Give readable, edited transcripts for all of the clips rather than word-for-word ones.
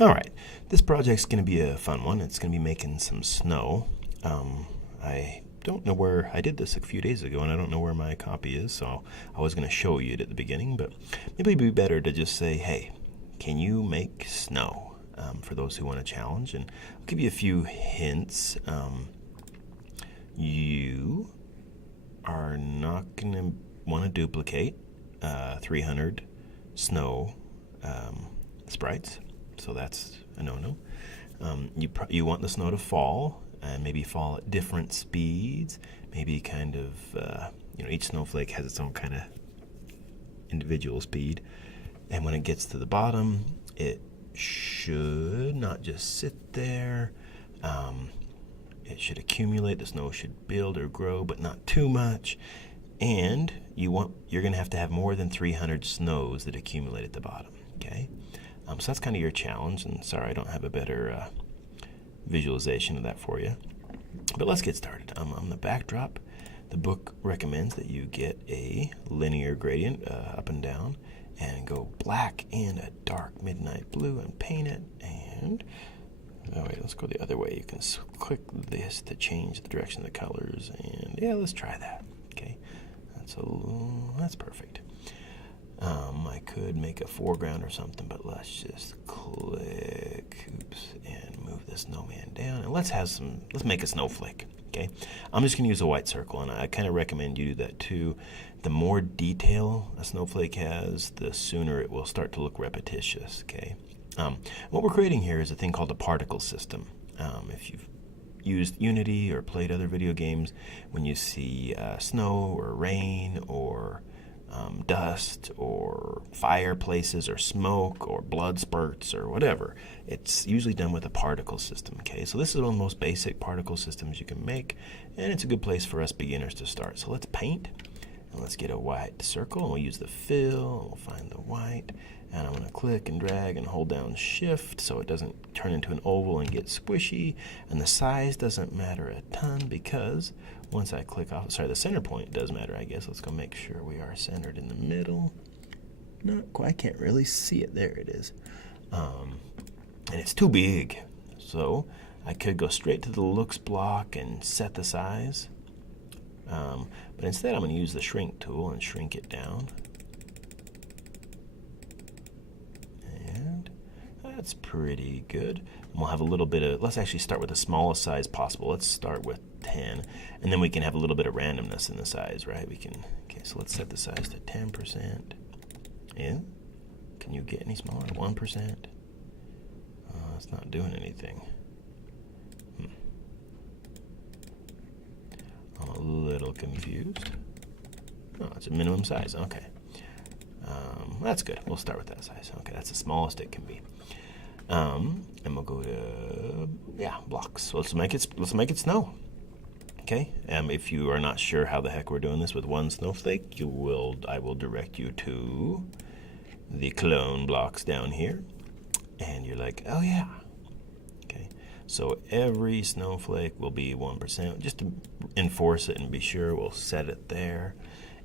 All right, this project's going to be a fun one. It's going to be making some snow. I don't know where I did this a few days ago, and I don't know where my copy is, so I was going to show you it at the beginning, but maybe it'd be better to just say, hey, can you make snow? For those who want to challenge, and I'll give you a few hints. You are not going to want to duplicate 300 snow sprites, so that's a no-no. You want the snow to fall, and maybe fall at different speeds. Maybe kind of, each snowflake has its own kind of individual speed. And when it gets to the bottom, it should not just sit there. It should accumulate. The snow should build or grow, but not too much. And you're going to have more than 300 snows that accumulate at the bottom. Okay, so that's kind of your challenge. And sorry, I don't have a better visualization of that for you. But let's get started. On the backdrop, the book recommends that you get a linear gradient up and down, and go black and a dark midnight blue and paint it. And let's go the other way. You can click this to change the direction of the colors. And yeah, let's try that. Okay, that's perfect. I could make a foreground or something, but let's just click, and move the snowman down, and let's make a snowflake. Okay, I'm just gonna use a white circle, and I kind of recommend you do that too. The more detail a snowflake has, the sooner it will start to look repetitious. Okay, what we're creating here is a thing called a particle system. If you've used Unity or played other video games, when you see snow or rain or dust or fireplaces or smoke or blood spurts or whatever, it's usually done with a particle system. Okay, so this is one of the most basic particle systems you can make, and it's a good place for us beginners to start. So let's paint, and let's get a white circle, and we'll use the fill, and we'll find the white, and I'm going to click and drag and hold down shift so it doesn't turn into an oval and get squishy. And the size doesn't matter a ton, because once I click off, the center point does matter, I guess. Let's go make sure we are centered in the middle. Not quite, I can't really see it. There it is. And it's too big, so I could go straight to the looks block and set the size. But instead I'm going to use the shrink tool and shrink it down. And that's pretty good. And we'll have a little bit of, let's actually start with the smallest size possible. Let's start with 10, and then we can have a little bit of randomness in the size, right? Okay, so let's set the size to 10%. And can you get any smaller? 1%? It's not doing anything. I'm a little confused. Oh, it's a minimum size. Okay. That's good. We'll start with that size. Okay, that's the smallest it can be. And we'll go to blocks. So let's make it snow. Okay. If you are not sure how the heck we're doing this with one snowflake, I will direct you to the clone blocks down here, and you're like, oh yeah. Okay. So every snowflake will be 1%. Just to enforce it and be sure, we'll set it there.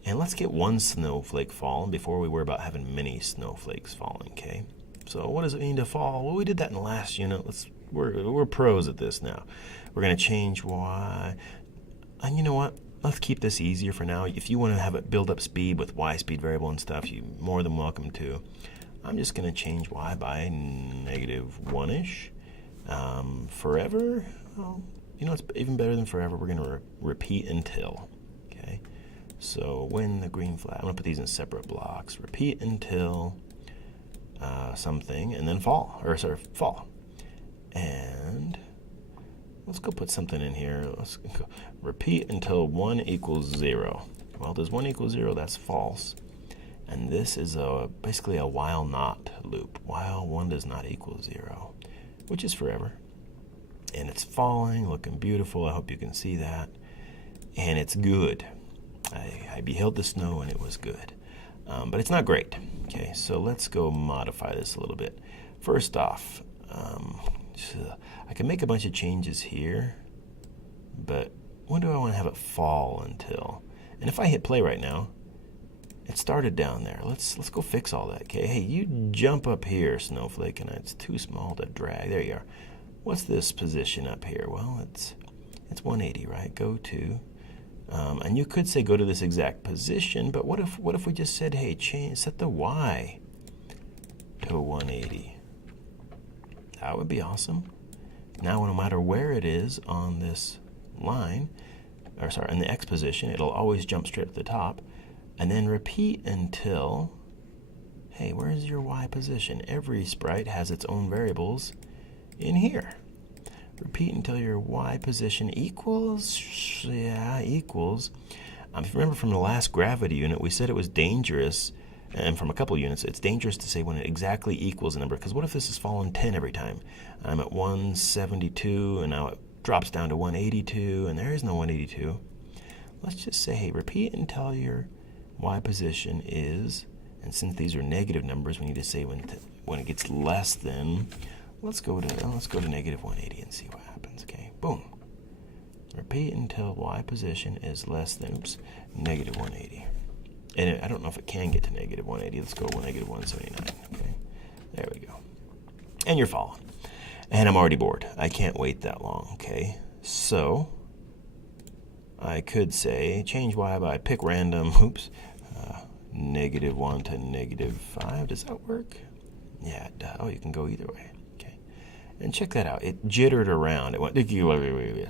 And let's get one snowflake falling before we worry about having many snowflakes falling. Okay. So what does it mean to fall? Well, we did that in the last unit. We're pros at this now. We're going to change Y. And you know what? Let's keep this easier for now. If you want to have it build up speed with Y speed variable and stuff, you're more than welcome to. I'm just going to change Y by -1-ish. Forever, well, it's even better than forever. We're going to repeat until. Okay. So when the green flag, I'm going to put these in separate blocks. Repeat until something, and then fall. And let's go put something in here. Let's go repeat until 1 equals 0. Well, does 1 equal 0? That's false. And this is basically a while not loop. While 1 does not equal 0, which is forever. And it's falling, looking beautiful. I hope you can see that. And it's good. I beheld the snow, and it was good. But it's not great. Okay, so let's go modify this a little bit. First off, I can make a bunch of changes here, but when do I want to have it fall until? And if I hit play right now, It started down there. Let's go fix all that. Okay, hey, you jump up here, snowflake, and it's too small to drag. There you are. What's this position up here? Well, it's 180, right? Go to, and you could say go to this exact position, but what if we just said, hey, set the Y to 180? That would be awesome. Now, no matter where it is on this line, or sorry, in the X position, it'll always jump straight to the top, and then repeat until, hey, where's your Y position? Every sprite has its own variables in here. Repeat until your Y position equals, yeah, equals. If you remember from the last gravity unit, we said it was dangerous, and from a couple units, it's dangerous to say when it exactly equals a number, because what if this is falling 10 every time? I'm at 172, and now it drops down to 182, and there is no 182. Let's just say, hey, repeat until your Y position is, and since these are negative numbers, we need to say when it gets less than, let's go to negative 180 and see what happens. Okay, boom. Repeat until Y position is less than, negative 180. And I don't know if it can get to negative 180. Let's go negative 179. Okay, there we go. And you're following. And I'm already bored. I can't wait that long. Okay, so I could say change Y by pick random. -1 to -5. Does that work? Yeah, it does. Oh, you can go either way. Okay, and check that out. It jittered around. It went,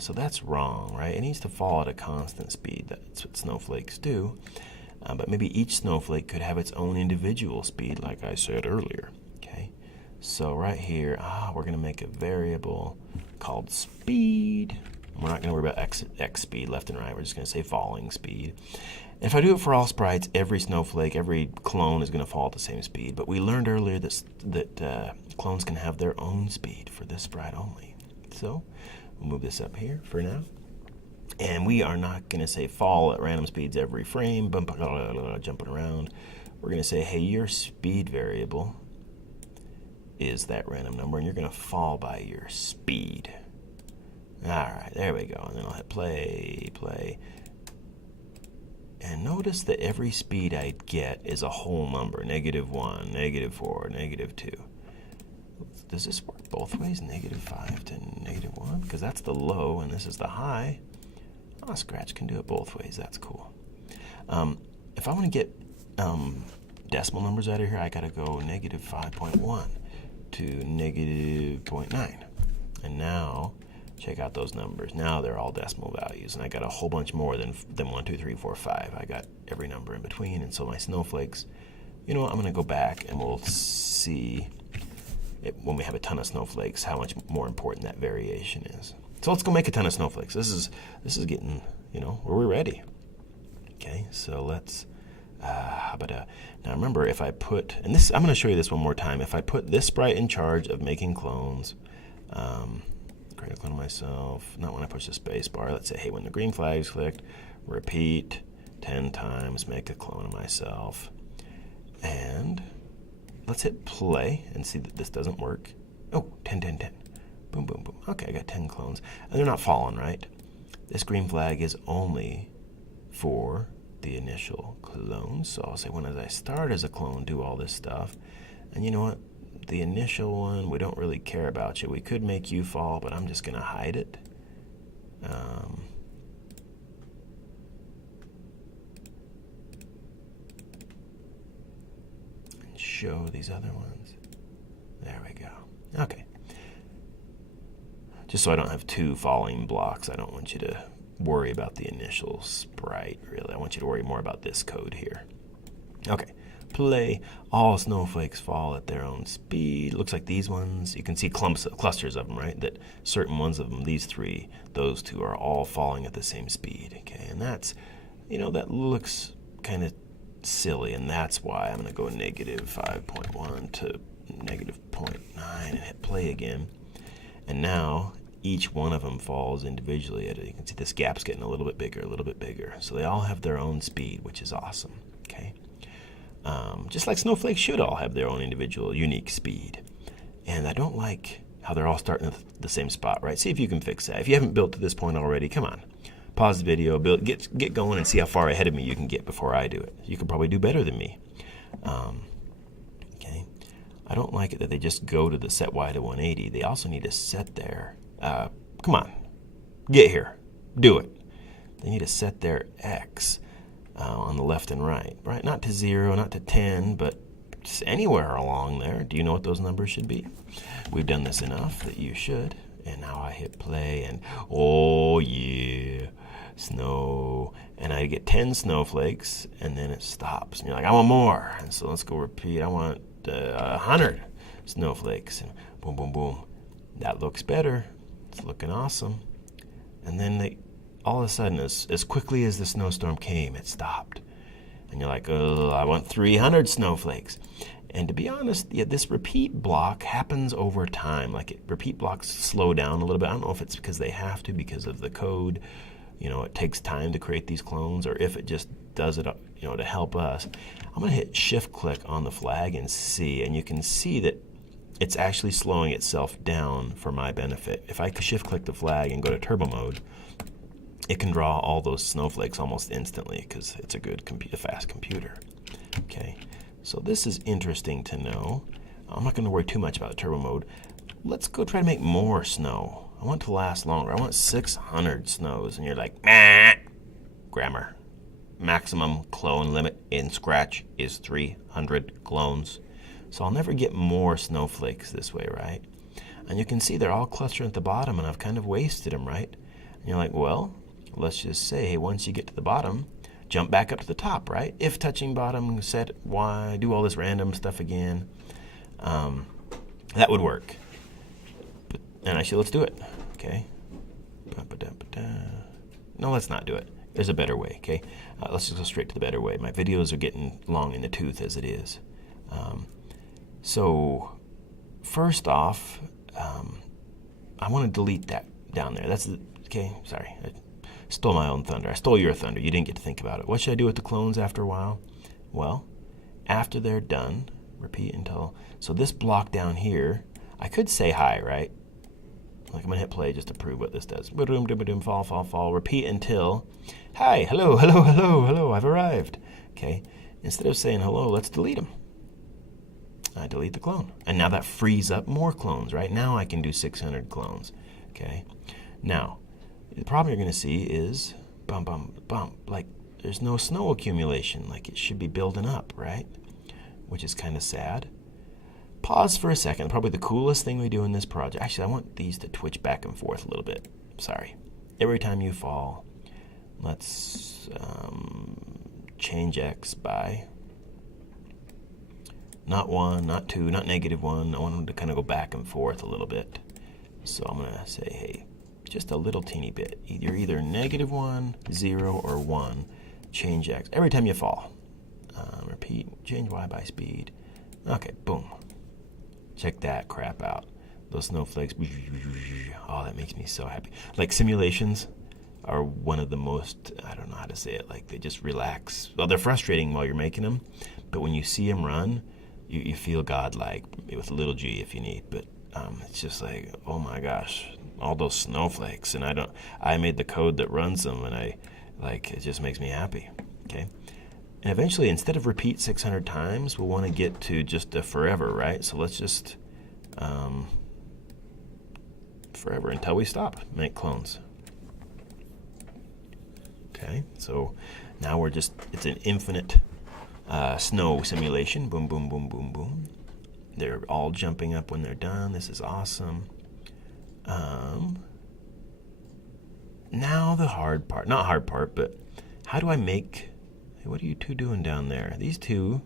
so that's wrong, right? It needs to fall at a constant speed. That's what snowflakes do. But maybe each snowflake could have its own individual speed, like I said earlier. Okay, so right here, we're going to make a variable called speed. We're not going to worry about x speed left and right. We're just going to say falling speed. And if I do it for all sprites, every snowflake, every clone is going to fall at the same speed. But we learned earlier that clones can have their own speed for this sprite only. So we'll move this up here for now. And we are not going to say fall at random speeds every frame, jumping around. We're going to say, hey, your speed variable is that random number, and you're going to fall by your speed. All right, there we go. And then I'll hit play. And notice that every speed I get is a whole number, -1, -4, -2. Does this work both ways, -5 to -1? Because that's the low, and this is the high. Scratch can do it both ways. That's cool. If I want to get decimal numbers out of here, I got to go -5.1 to -0.9. And now, check out those numbers. Now they're all decimal values, and I got a whole bunch more than 1, 2, 3, 4, 5. I got every number in between, and so my snowflakes, you know what, I'm going to go back and we'll see when we have a ton of snowflakes how much more important that variation is. So let's go make a ton of snowflakes. This is getting, we're ready. Okay, so let's, now remember, if I put, and this, I'm going to show you this one more time. If I put this sprite in charge of making clones, create a clone of myself, not when I push the space bar. Let's say, hey, when the green flag is clicked, repeat 10 times, make a clone of myself. And let's hit play and see that this doesn't work. Oh, 10, 10, 10. Boom, boom, boom. Okay, I got 10 clones. And they're not falling, right? This green flag is only for the initial clone. So I'll say when I start as a clone, do all this stuff. And you know what? The initial one, we don't really care about you. We could make you fall, but I'm just going to hide it. And show these other ones. There we go. Okay. Just so I don't have two falling blocks, I don't want you to worry about the initial sprite, really. I want you to worry more about this code here. Okay, play. All snowflakes fall at their own speed. Looks like these ones, you can see clusters of them, right? That certain ones of them, these three, those two are all falling at the same speed, okay? And that's, that looks kind of silly, and that's why I'm going to go -5.1 to -0.9 and hit play again. And now each one of them falls individually. You can see this gap's getting a little bit bigger. So they all have their own speed, which is awesome. Okay, just like snowflakes should all have their own individual, unique speed. And I don't like how they're all starting at the same spot, right? See if you can fix that. If you haven't built to this point already, come on, Pause the video, get going, and see how far ahead of me you can get before I do it. You could probably do better than me. Okay. I don't like it that they just go to the set Y to 180. They also need to set their, come on, get here, do it. They need to set their X on the left and right, right? Not to 0, not to 10, but just anywhere along there. Do you know what those numbers should be? We've done this enough that you should. And now I hit play, and oh yeah, snow. And I get 10 snowflakes, and then it stops. And you're like, I want more. And so let's go repeat. I want 100 snowflakes. And boom, boom, boom. That looks better. It's looking awesome. And then all of a sudden, as quickly as the snowstorm came, it stopped. And you're like, oh, I want 300 snowflakes. And to be honest, yeah, this repeat block happens over time. Like repeat blocks slow down a little bit. I don't know if it's because they have to because of the code. You know, it takes time to create these clones, or if it just does it, you know, to help us. I'm going to hit shift-click on the flag and see, and you can see that it's actually slowing itself down for my benefit. If I shift-click the flag and go to turbo mode, it can draw all those snowflakes almost instantly because it's a fast computer. Okay. So this is interesting to know. I'm not going to worry too much about turbo mode. Let's go try to make more snow. I want it to last longer. I want 600 snows. And you're like, nah. Grammar. Maximum clone limit in Scratch is 300 clones. So I'll never get more snowflakes this way, right? And you can see they're all clustered at the bottom, and I've kind of wasted them, right? And you're like, well, let's just say, hey, once you get to the bottom, jump back up to the top, right? If touching bottom, set Y, do all this random stuff again. That would work. And actually, let's do it, okay? No, let's not do it. There's a better way, okay? Let's just go straight to the better way. My videos are getting long in the tooth as it is. So first off, I want to delete that down there. Okay, sorry. Stole my own thunder. I stole your thunder. You didn't get to think about it. What should I do with the clones after a while? Well, after they're done, repeat until... So this block down here, I could say hi, right? Like I'm going to hit play just to prove what this does. Ba-doom, ba-doom, fall, fall, fall. Repeat until... Hi, hello, hello, hello, hello, I've arrived. Okay, instead of saying hello, let's delete them. I delete the clone. And now that frees up more clones, right? Now I can do 600 clones. Okay, now... The problem you're going to see is, bump, bump, bump, like there's no snow accumulation, like it should be building up, right? Which is kind of sad. Pause for a second. Probably the coolest thing we do in this project. Actually, I want these to twitch back and forth a little bit. Sorry. Every time you fall, let's change X by not 1, not 2, not -1. I want them to kind of go back and forth a little bit. So I'm going to say, hey, just a little teeny bit. You're either -1, 0, or 1. Change X. Every time you fall. Repeat. Change Y by speed. Okay, boom. Check that crap out. Those snowflakes. Oh, that makes me so happy. Like simulations are one of the most, I don't know how to say it, like they just relax. Well, they're frustrating while you're making them, but when you see them run, you feel godlike, with a little g if you need. But it's just like, oh my gosh. All those snowflakes, and I made the code that runs them, and it just makes me happy. Okay, and eventually, instead of repeat 600 times, we'll want to get to just a forever, right? So let's just forever until we stop. Make clones. Okay, so now it's an infinite snow simulation. Boom, boom, boom, boom, boom. They're all jumping up when they're done. This is awesome. Now the hard part, not hard part, but how do I make, hey, what are you two doing down there? These two,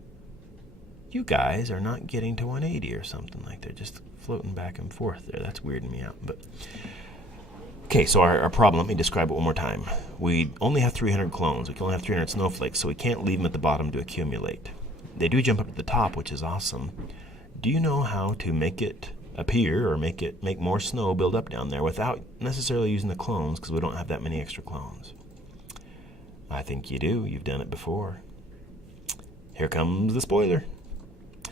you guys are not getting to 180 or something, like they're just floating back and forth there. That's weirding me out. But okay, so our problem, let me describe it one more time. We only have 300 clones. We can only have 300 snowflakes, so we can't leave them at the bottom to accumulate. They do jump up to the top, which is awesome. Do you know how to make it appear or make more snow build up down there without necessarily using the clones, because we don't have that many extra clones? I think you do. You've done it before. Here comes the spoiler.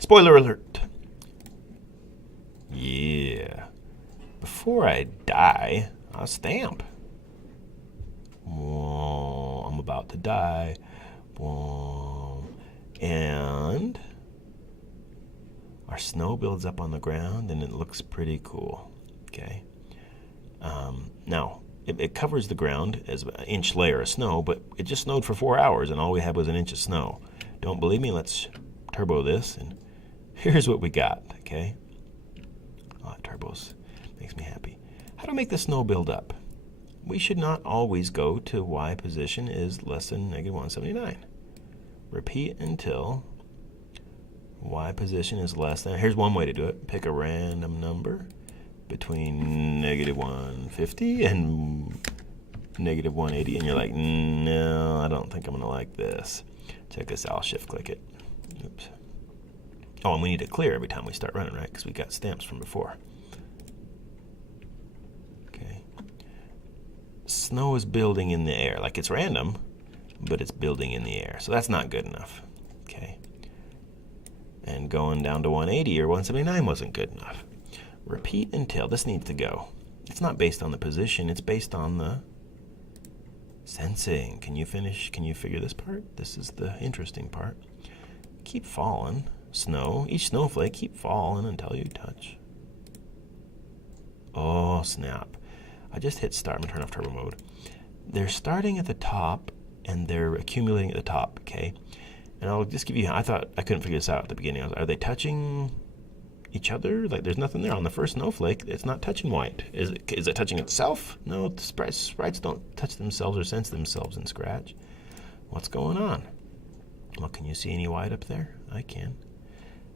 Spoiler alert. Yeah. Before I die, I'll stamp. about to die. Boom. And our snow builds up on the ground, and it looks pretty cool. Okay. Now, it covers the ground as an inch layer of snow, but it just snowed for 4 hours, and all we had was an inch of snow. Don't believe me? Let's turbo this, and here's what we got. Okay. Oh, turbos makes me happy. How to make the snow build up? We should not always go to y position is less than -179. Repeat until y position is less than, here's one way to do it. Pick a random number between -150 and -180, and you're like, no, I don't think I'm gonna like this. Check this out, I'll shift click it. Oops. Oh, and we need to clear every time we start running, right? Because we got stamps from before. Okay. Snow is building in the air, like it's random, but it's building in the air. So that's not good enough. Okay. And going down to 180 or 179 wasn't good enough. Repeat until, this needs to go. It's not based on the position, it's based on the sensing. Can you figure this part? This is the interesting part. Keep falling. Snow, each snowflake, keep falling until you touch. Oh, snap. I just hit start. I'm going to turn off turbo mode. They're starting at the top, and they're accumulating at the top, okay? And I'll just give you, I thought I couldn't figure this out at the beginning. Are they touching each other? Like, there's nothing there. On the first snowflake, it's not touching white. Is it touching itself? No, sprites don't touch themselves or sense themselves in Scratch. What's going on? Well, can you see any white up there? I can.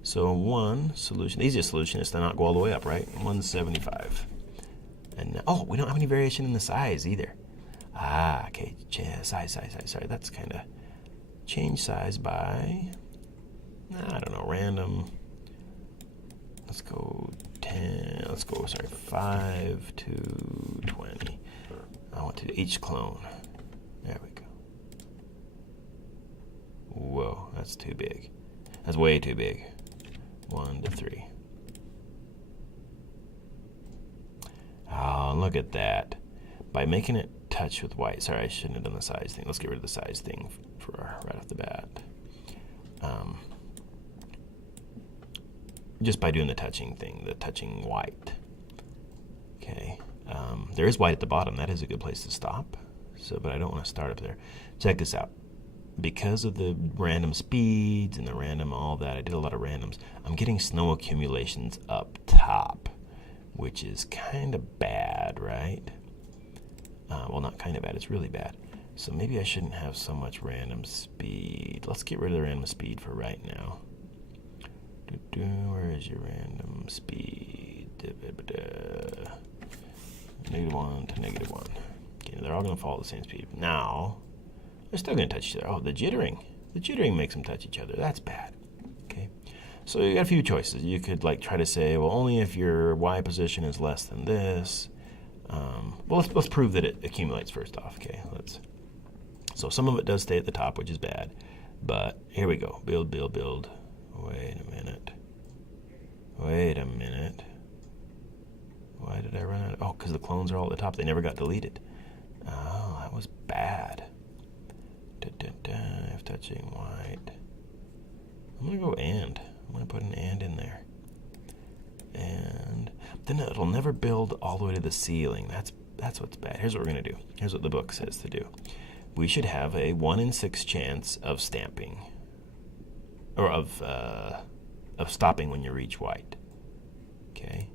So one solution, the easiest solution is to not go all the way up, right? 175. And oh, we don't have any variation in the size either. Ah, okay, size. Sorry, that's kind of change size by, I don't know, random. Let's go 10, let's go, 5 to 20. I want to each clone. There we go. Whoa, that's too big. That's way too big. 1 to 3. Oh, look at that. By making it touch with white. Sorry, I shouldn't have done the size thing. Let's get rid of the size thing for right off the bat. Just by doing the touching thing, the touching white. Okay. There is white at the bottom. That is a good place to stop. So, but I don't want to start up there. Check this out. Because of the random speeds and the random all that, I did a lot of randoms. I'm getting snow accumulations up top, which is kind of bad, right? Well, not kind of bad. It's really bad. So maybe I shouldn't have so much random speed. Let's get rid of the random speed for right now. Where is your random speed? -1 to -1. Okay, they're all going to follow the same speed. Now, they're still going to touch each other. Oh, the jittering. The jittering makes them touch each other. That's bad. Okay. So you got a few choices. You could like try to say, well, only if your Y position is less than this. Well, let's prove that it accumulates first off. Okay. So some of it does stay at the top, which is bad. But here we go. Build. Wait a minute. Why did I run out? Oh, because the clones are all at the top. They never got deleted. Oh, that was bad. If touching white. I'm going to go and. I'm going to put an and in there. And then it'll never build all the way to the ceiling. That's what's bad. Here's what we're going to do. Here's what the book says to do. We should have a 1 in 6 chance of stamping. Or of stopping when you reach white. Okay.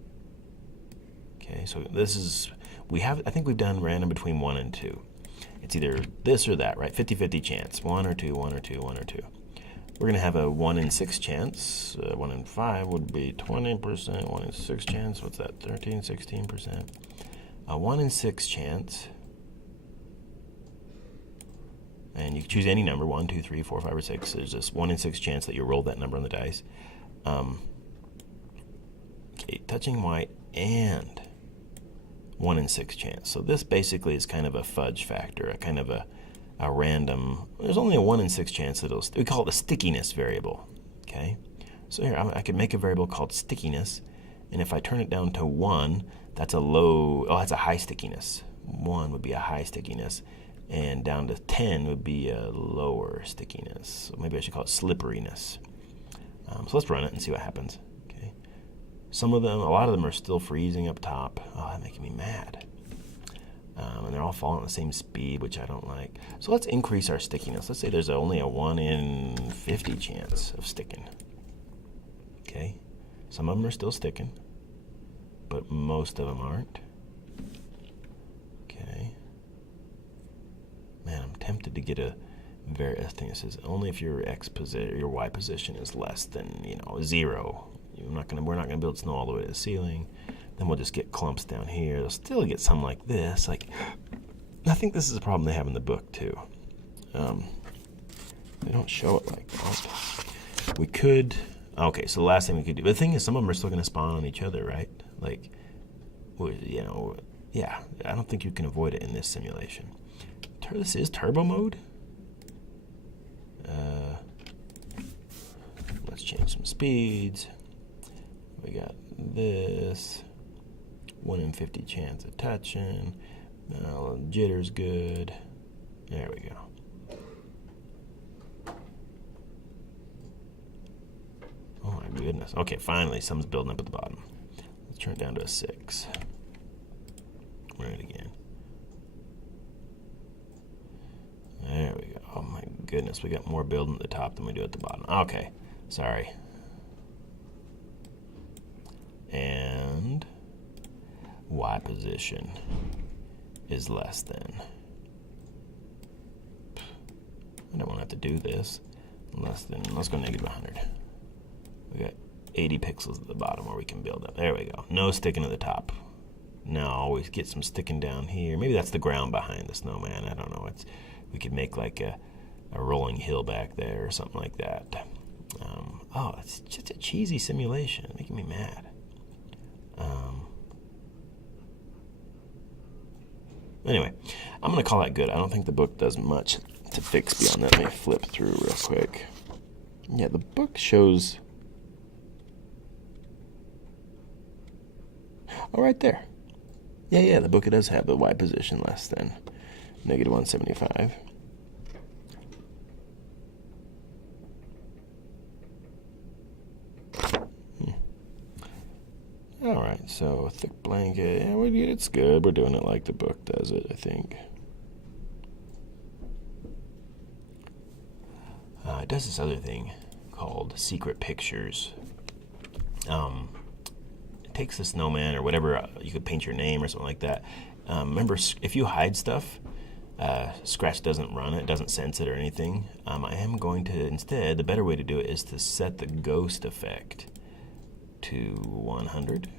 Okay, so this is, I think we've done random between 1 and 2. It's either this or that, right? 50-50 chance. 1 or 2, 1 or 2, 1 or 2. We're going to have a 1 in 6 chance. 1 in 5 would be 20%. 1 in 6 chance, what's that? 13, 16%. A 1 in 6 chance. And you can choose any number, 1, 2, 3, 4, 5, or 6. There's this 1 in 6 chance that you roll that number on the dice. Okay, touching white and 1 in 6 chance. So this basically is kind of a fudge factor, a kind of a random. There's only a 1 in 6 chance that we call it the stickiness variable. Okay, so here I could make a variable called stickiness, and if I turn it down to 1, that's a low. Oh, that's a high stickiness. 1 would be a high stickiness, and down to 10 would be a lower stickiness. So maybe I should call it slipperiness. So let's run it and see what happens. Okay. A lot of them are still freezing up top. Oh, that's making me mad. And they're all falling at the same speed, which I don't like. So let's increase our stickiness. Let's say there's only a 1 in 50 chance of sticking. Okay. Some of them are still sticking, but most of them aren't. Okay. Man, I'm tempted to get a I think it says only if your your Y position is less than 0. We're not gonna build snow all the way to the ceiling. Then we'll just get clumps down here. They'll still get some like this. Like, I think this is a problem they have in the book too. They don't show it like that. We could. Okay, so the last thing we could do. But the thing is, some of them are still gonna spawn on each other, right? Like, yeah. I don't think you can avoid it in this simulation. This is turbo mode. Let's change some speeds. We got this 1 in 50 chance of touching. Jitter's good. There we go. Oh my goodness. Okay, finally, something's building up at the bottom. Let's turn it down to a 6. Run it again. There we go. Oh my goodness, we got more building at the top than we do at the bottom. Okay, sorry. And Y position is less than. I don't want to have to do this. Let's go negative 100. We got 80 pixels at the bottom where we can build up. There we go. No sticking at the top. Now always get some sticking down here. Maybe that's the ground behind the snowman. I don't know. We could make like a rolling hill back there or something like that. It's just a cheesy simulation, making me mad. Anyway, I'm going to call that good. I don't think the book does much to fix beyond that. Let me flip through real quick. Yeah, the book shows... Oh, right there. Yeah, the book does have the Y position less than negative 175. All right, so a thick blanket. Yeah, it's good. We're doing it like the book does it, I think. It does this other thing called secret pictures. It takes the snowman or whatever, you could paint your name or something like that. Remember, if you hide stuff, Scratch doesn't run it, doesn't sense it or anything. I am going to, instead, the better way to do it is to set the ghost effect to 100,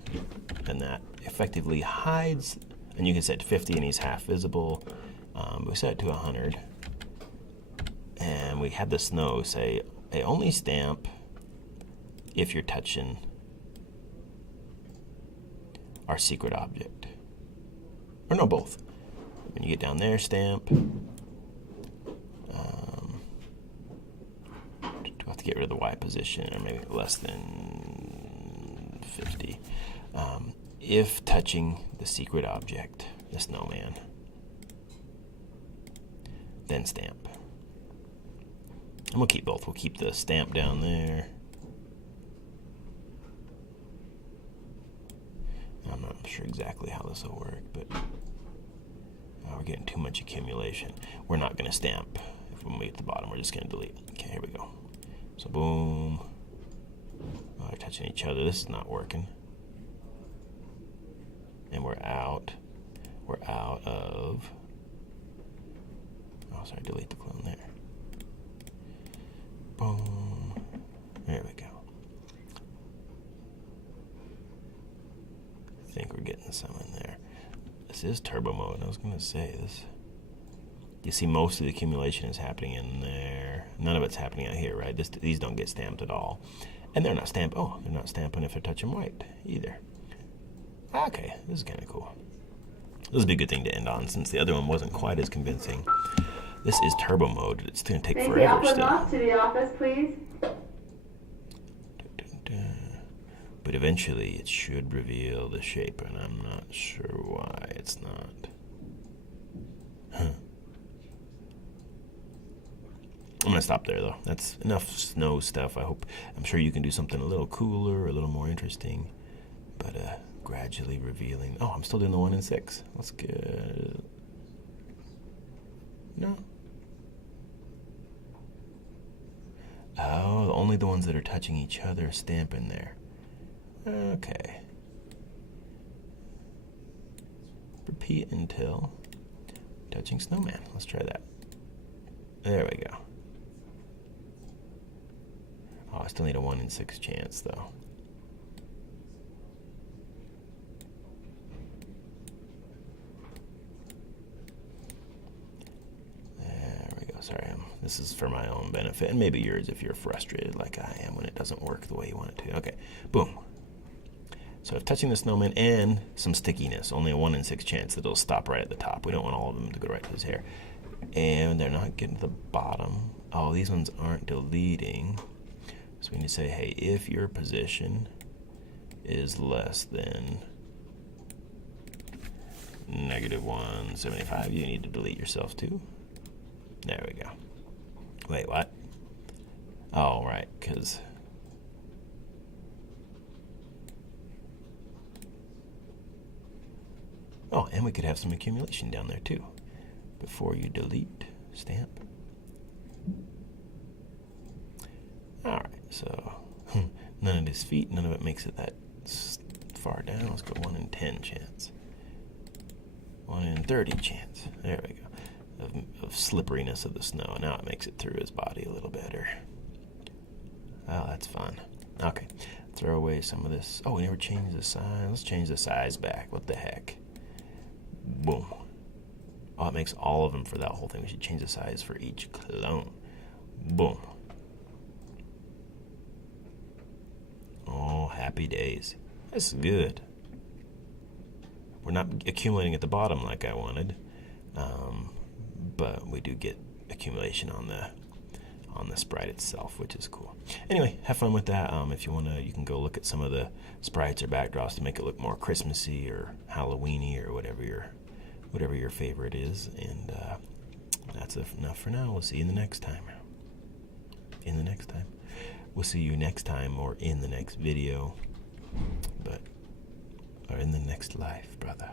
and that effectively hides, and you can set 50 and he's half visible. We set it to 100, and we have the snow say, I only stamp if you're touching our secret object. Or no, both. When you get down there, stamp. Do I have to get rid of the Y position, or maybe less than 50? If touching the secret object, the snowman, then stamp. And we'll keep both. We'll keep the stamp down there. I'm not sure exactly how this will work, but we're getting too much accumulation. We're not going to stamp. When we get to the bottom, we're just going to delete. Okay, here we go. So boom. Oh, they're touching each other. This is not working. And we're out. We're out of... Oh, sorry, delete the clone there. Boom. There we go. I think we're getting some in there. This is turbo mode. I was going to say this. You see most of the accumulation is happening in there. None of it's happening out here, right? These don't get stamped at all. And they're not stamped. Oh, they're not stamping if they're touching white either. Okay, this is kind of cool. This would be a good thing to end on since the other one wasn't quite as convincing. This is turbo mode. It's going to take forever still. To the office, please. But eventually it should reveal the shape, and I'm not sure why it's not. Huh. gonna stop there though. That's enough snow stuff. I'm sure you can do something a little cooler, a little more interesting, but gradually revealing. Oh, I'm still doing the 1 in 6. That's good. No. Oh, only the ones that are touching each other stamp in there. Okay. Repeat until touching snowman. Let's try that. There we go. Oh, I still need a 1 in 6 chance though. Sorry, this is for my own benefit, and maybe yours if you're frustrated like I am when it doesn't work the way you want it to. Okay, boom. So if touching the snowman and some stickiness, only a 1 in 6 chance that it'll stop right at the top. We don't want all of them to go right to his hair. And they're not getting to the bottom. Oh, these ones aren't deleting. So we need to say, hey, if your position is less than -175, you need to delete yourself too. There we go. Wait, what? Oh, right, because... Oh, and we could have some accumulation down there too. Before you delete, stamp. Alright, so none of his feet, none of it makes it that far down. Let's go 1 in 10 chance. 1 in 30 chance. There we go. Of slipperiness of the snow. Now it makes it through his body a little better. Oh, that's fun. Okay, throw away some of this. Oh, we never changed the size. Let's change the size back. What the heck? Boom. Oh, it makes all of them for that whole thing. We should change the size for each clone. Boom. Oh, happy days. That's good. We're not accumulating at the bottom like I wanted. But we do get accumulation on the sprite itself, which is cool. Anyway, have fun with that. If you wanna, you can go look at some of the sprites or backdrops to make it look more Christmassy or Halloweeny or whatever your favorite is. And that's enough for now. We'll see you in the next time. We'll see you next time or in the next video, or in the next life, brother.